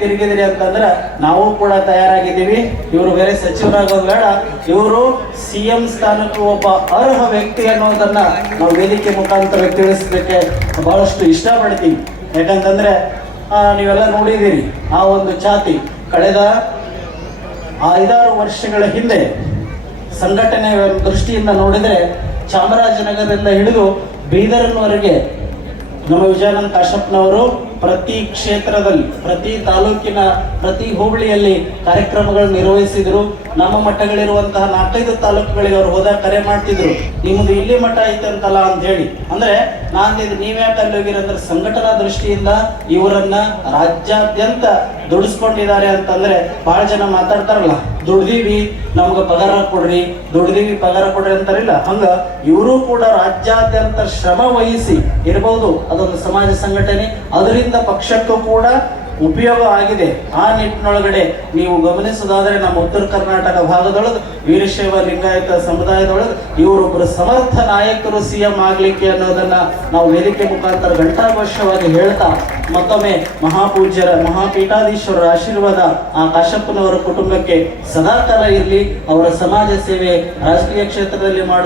ತಿರುಗಿದ್ರಿ ಅಂತಂದ್ರೆ ನಾವು ಕೂಡ ತಯಾರಾಗಿದ್ದೀವಿ. ಇವರು ಬೇರೆ ಸಚಿವರಾಗೋದು ಬೇಡ, ಇವರು CM ಸ್ಥಾನಕ್ಕೂ ಒಬ್ಬ ಅರ್ಹ ವ್ಯಕ್ತಿ ಅನ್ನೋದನ್ನ ನಾವು ವೇದಿಕೆ ಮುಖಾಂತರ ತಿಳಿಸಲಿಕ್ಕೆ ಬಹಳಷ್ಟು ಇಷ್ಟಪಡ್ತೀವಿ. ಯಾಕಂತಂದ್ರೆ ನೀವೆಲ್ಲ ನೋಡಿದ್ದೀರಿ, ಆ ಒಂದು ಛಾತಿ ಕಳೆದ 5-6 ವರ್ಷಗಳ ಹಿಂದೆ ಸಂಘಟನೆ ದೃಷ್ಟಿಯಿಂದ ನೋಡಿದರೆ ಚಾಮರಾಜನಗರದಿಂದ ಹಿಡಿದು ಬೀದರ್ನವರೆಗೆ ನಮ್ಮ ವಿಜಯಾನಂದ ಕಾಶ್ಯಪ್ನವರು ಪ್ರತಿ ಕ್ಷೇತ್ರದಲ್ಲಿ, ಪ್ರತಿ ತಾಲೂಕಿನ, ಪ್ರತಿ ಹೋಬಳಿಯಲ್ಲಿ ಕಾರ್ಯಕ್ರಮಗಳು ನಿರ್ವಹಿಸಿದ್ರು. ನಮ್ಮ ಮಠಗಳಿರುವಂತಹ 4-5 ತಾಲೂಕುಗಳಿಗೆ ಅವರು ಹೋದಾಗ ಕರೆ ಮಾಡ್ತಿದ್ರು, ನಿಮ್ಮದು ಇಲ್ಲಿ ಮಠ ಐತೆ ಅಂತಲ್ಲ ಅಂತ ಹೇಳಿ. ಅಂದ್ರೆ ನಾನು ನೀವ್ಯಾಕೆ ಅಲ್ಲಿ ಹೋಗಿರಿ ಅಂದ್ರೆ, ಸಂಘಟನಾ ದೃಷ್ಟಿಯಿಂದ ಇವರನ್ನ ರಾಜ್ಯಾದ್ಯಂತ ದುಡಿಸ್ಕೊಂಡಿದ್ದಾರೆ ಅಂತಂದ್ರೆ ಬಹಳ ಜನ ಮಾತಾಡ್ತಾರಲ್ಲ, ದುಡ್ದೀವಿ ನಮ್ಗೆ ಪಗಾರ ಕೊಡ್ರಿ, ದುಡ್ದೀವಿ ಪಗಾರ ಕೊಡ್ರಿ ಅಂತಾರಿಲ್ಲ, ಹಂಗ ಇವರು ಕೂಡ ರಾಜ್ಯಾದ್ಯಂತ ಶ್ರಮ ವಹಿಸಿ ಇರಬಹುದು. ಅದೊಂದು ಸಮಾಜ ಸಂಘಟನೆ, ಅದರಿಂದ ಪಕ್ಷಕ್ಕೂ ಕೂಡ ಉಪಯೋಗ ಆಗಿದೆ. ಆ ನಿಟ್ಟಿನೊಳಗಡೆ ನೀವು ಗಮನಿಸೋದಾದ್ರೆ ನಮ್ಮ ಉತ್ತರ ಕರ್ನಾಟಕ ಭಾಗದೊಳಗೆ ವೀರಶೈವ ಲಿಂಗಾಯತ ಸಮುದಾಯದೊಳಗೆ ಇವರೊಬ್ಬರು ಸಮರ್ಥ ನಾಯಕರು CM ಆಗ್ಲಿಕ್ಕೆ ಅನ್ನೋದನ್ನ ನಾವು ವೇದಿಕೆ ಮುಖಾಂತರ ಘಂಟಾಘೋಷವಾಗಿ ಹೇಳ್ತಾ, ಮತ್ತೊಮ್ಮೆ ಮಹಾಪೂಜ್ಯರ ಮಹಾಪೀಠಾಧೀಶ್ವರರ ಆಶೀರ್ವಾದ ಆ ಕಾಶ್ಯಪ್ಪನವರ ಕುಟುಂಬಕ್ಕೆ ಸದಾಕಾಲ ಇರಲಿ. ಅವರ ಸಮಾಜ ಸೇವೆ ರಾಜಕೀಯ ಕ್ಷೇತ್ರದಲ್ಲಿ ಮಾಡುವ